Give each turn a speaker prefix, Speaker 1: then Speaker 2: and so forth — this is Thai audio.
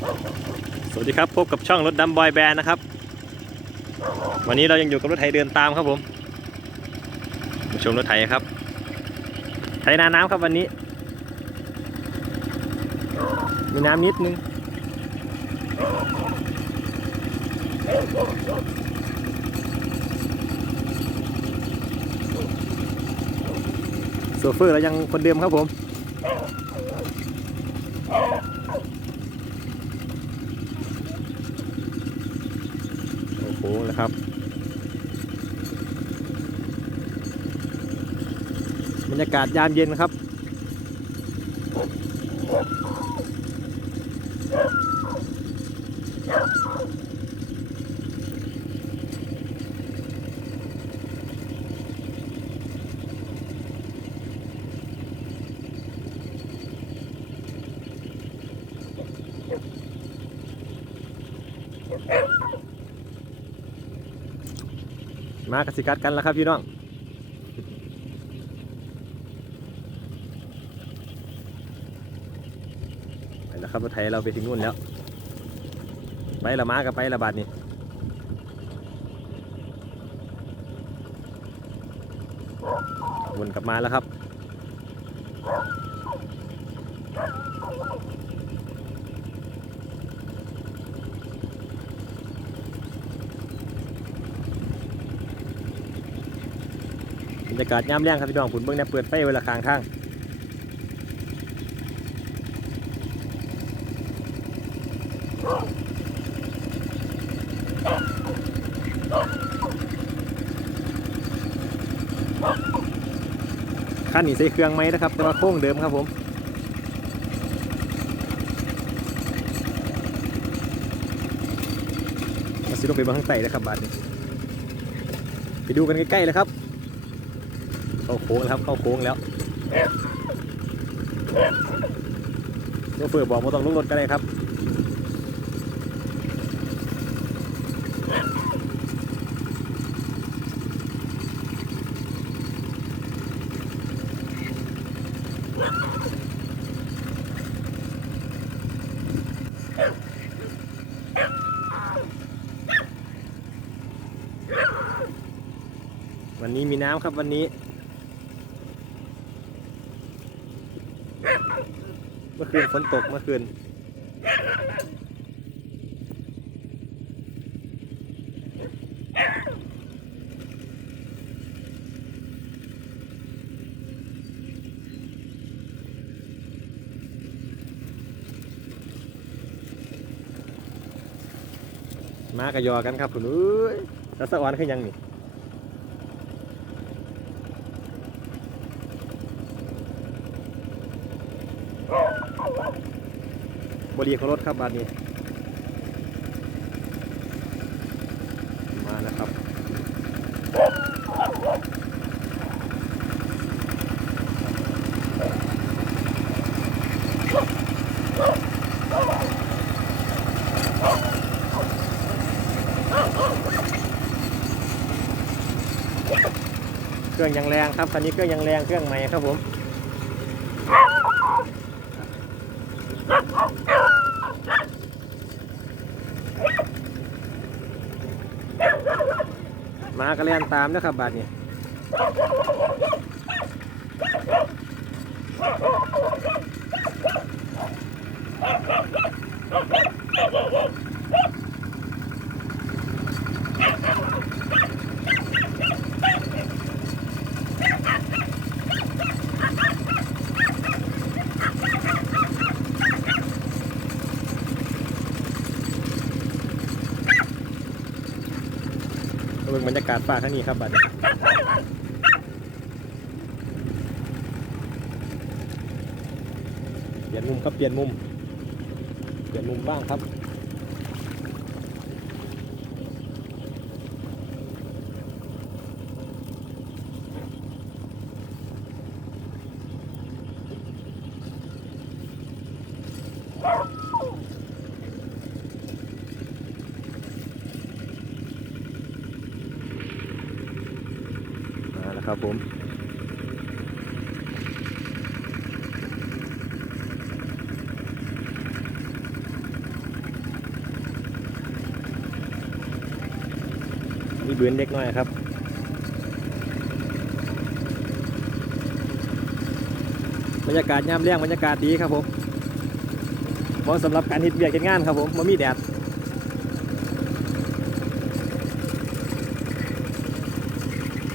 Speaker 1: สวัสดีครับพบกับช่องรถดำบอยแบนด์นะครับ วันนี้เรายังอยู่กับรถไถเดินตามครับผมมาชมรถไถครับ ไถนาน้ำครับวันนี้ มีน้ำนิดนึงโซเฟอร์เรายังคนเดิมครับผม โอ้โหแล้วครับ บรรยากาศยามเย็นครับ Hey! มากระสิกัดกันแล้วครับพี่น้องไปแล้วครับรถไถเราไปถึงนู่นแล้ว ไปละมากับไปละบาทนี่วนกลับมาแล้วครับ รยากาศย่ำแรงครับพี่น้องผุนเบิ้องเนี่ยเปิดไฟเวลาค้างข้างขั้นนี้ใส่เครื่องไหมนะครับแต่ว่าโค้งเดิมครับผมมาสิลงไปบางข้างใต้นะครับบาทนี้ไปดูกันใกล้ๆเลยครับ เข้าโค้งแล้วครับเข้าโค้งแล้วโชเฟอร์บอกว่าต้องลุกรถกันเลยครับวันนี้มีน้ำครับวันนี้ เมื่อคืนฝนตกเมื่อคืนมากระยอกันครับคุณเอ้ยแล้วสะออนขึ้นยังนี่ บรีของรถครับบาทนี้ มาแล้วครับเครื่องยังแรงครับคันนี้เครื่องยังแรงเครื่องใหม่ครับผมากระเลียนตามนะครับบาทนี้ บิ่งบรรยากาศป่าท่างนี้ครับบาดนี้เปลี่ยนมุมครับเปลี่ยนมุม เปลี่ยนมุมบ้างครับ ครับผมมีบืนเล็กน้อยครับบรรยากาศยามเลี้ยงบรรยากาศดีครับผมเหมาะสำหรับการหิดเบียกเห็ดงานครับผมมันมีแดด